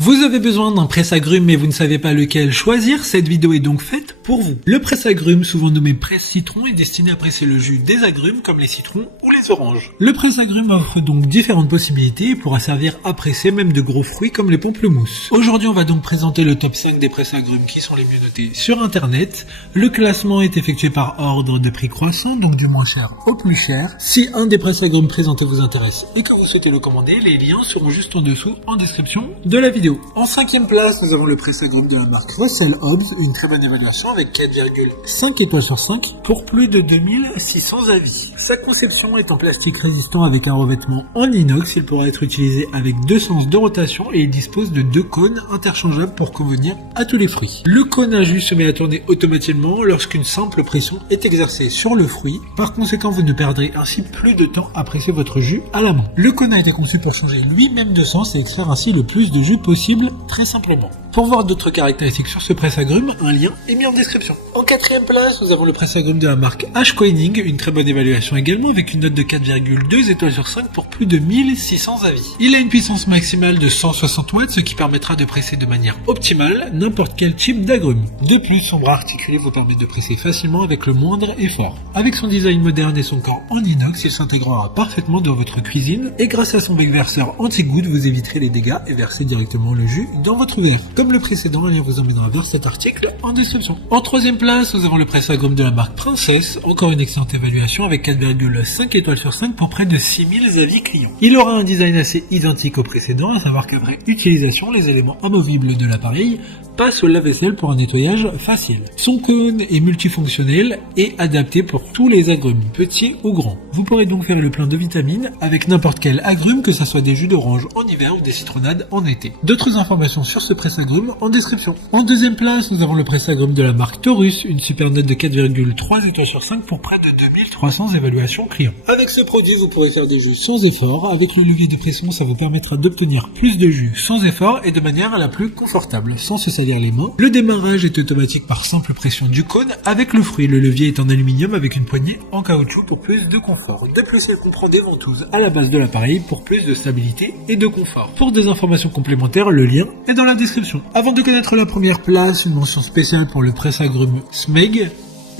Vous avez besoin d'un presse-agrumes mais vous ne savez pas lequel choisir, cette vidéo est donc faite pour vous. Le presse-agrumes, souvent nommé presse-citron, est destiné à presser le jus des agrumes comme les citrons ou les oranges. Le presse-agrumes offre donc différentes possibilités et pourra servir à presser même de gros fruits comme les pamplemousses. Aujourd'hui on va donc présenter le top 5 des presse-agrumes qui sont les mieux notés sur internet. Le classement est effectué par ordre de prix croissant, donc du moins cher au plus cher. Si un des presse-agrumes présentés vous intéresse et que vous souhaitez le commander, les liens seront juste en dessous en description de la vidéo. En 5e place, nous avons le presse-agrumes de la marque Russell Hobbs, une très bonne évaluation avec 4,5 étoiles sur 5 pour plus de 2600 avis. Sa conception est en plastique résistant avec un revêtement en inox, il pourra être utilisé avec 2 sens de rotation et il dispose de 2 cônes interchangeables pour convenir à tous les fruits. Le cône à jus se met à tourner automatiquement lorsqu'une simple pression est exercée sur le fruit, par conséquent vous ne perdrez ainsi plus de temps à presser votre jus à la main. Le cône a été conçu pour changer lui-même de sens et extraire ainsi le plus de jus possible très simplement. Pour voir d'autres caractéristiques sur ce presse-agrumes, un lien est mis en description. En 4e place, nous avons le presse-agrumes de la marque H-Coining, une très bonne évaluation également avec une note de 4,2 étoiles sur 5 pour plus de 1600 avis. Il a une puissance maximale de 160 watts, ce qui permettra de presser de manière optimale n'importe quel type d'agrumes. De plus, son bras articulé vous permet de presser facilement avec le moindre effort. Avec son design moderne et son corps en inox, il s'intégrera parfaitement dans votre cuisine et grâce à son bec verseur anti-goutte, vous éviterez les dégâts et verser directement le jus dans votre verre. Comme le précédent, un lien vous emmènera vers cet article en description. En 3e place, nous avons le presse-agrumes de la marque Princess, encore une excellente évaluation avec 4,5 étoiles sur 5 pour près de 6000 avis clients. Il aura un design assez identique au précédent, à savoir qu'après utilisation, les éléments amovibles de l'appareil passent au lave-vaisselle pour un nettoyage facile. Son cône est multifonctionnel et adapté pour tous les agrumes, petits ou grands. Vous pourrez donc faire le plein de vitamines avec n'importe quel agrume, que ce soit des jus d'orange en hiver ou des citronnades en été. D'autres informations sur ce presse-agrumes en description. En 2e place, nous avons le presse-agrumes de la marque Taurus, une super note de 4,3 étoiles sur 5 pour près de 2300 évaluations clients. Avec ce produit, vous pourrez faire des jus sans effort. Avec le levier de pression, ça vous permettra d'obtenir plus de jus sans effort et de manière la plus confortable, sans se salir les mains. Le démarrage est automatique par simple pression du cône avec le fruit. Le levier est en aluminium avec une poignée en caoutchouc pour plus de confort. De plus, il comprend des ventouses à la base de l'appareil pour plus de stabilité et de confort. Pour des informations complémentaires, le lien est dans la description. Avant de connaître la première place, une mention spéciale pour le presse-agrumes Smeg.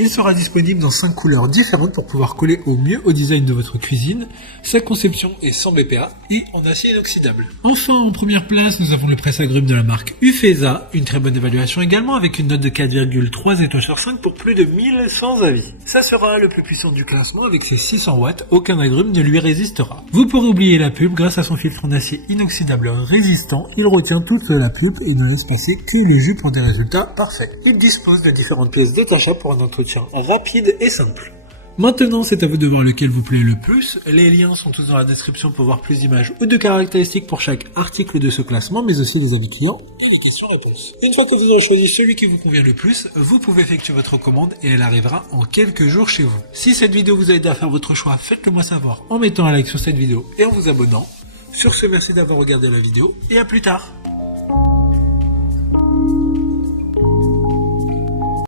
Il sera disponible dans 5 couleurs différentes pour pouvoir coller au mieux au design de votre cuisine. Sa conception est sans BPA et en acier inoxydable. Enfin, en première place, nous avons le presse-agrumes de la marque Ufesa, une très bonne évaluation également avec une note de 4,3 étoiles sur 5 pour plus de 1100 avis. Ça sera le plus puissant du classement avec ses 600 watts, aucun agrume ne lui résistera. Vous pourrez oublier la pulpe grâce à son filtre en acier inoxydable résistant, il retient toute la pulpe et ne laisse passer que le jus pour des résultats parfaits. Il dispose de différentes pièces détachables pour un entretien rapide et simple. Maintenant, c'est à vous de voir lequel vous plaît le plus. Les liens sont tous dans la description pour voir plus d'images ou de caractéristiques pour chaque article de ce classement, mais aussi des avis clients et les questions-réponses. Une fois que vous aurez choisi celui qui vous convient le plus, vous pouvez effectuer votre commande et elle arrivera en quelques jours chez vous. Si cette vidéo vous a aidé à faire votre choix, faites-le moi savoir en mettant un like sur cette vidéo et en vous abonnant. Sur ce, merci d'avoir regardé la vidéo et à plus tard.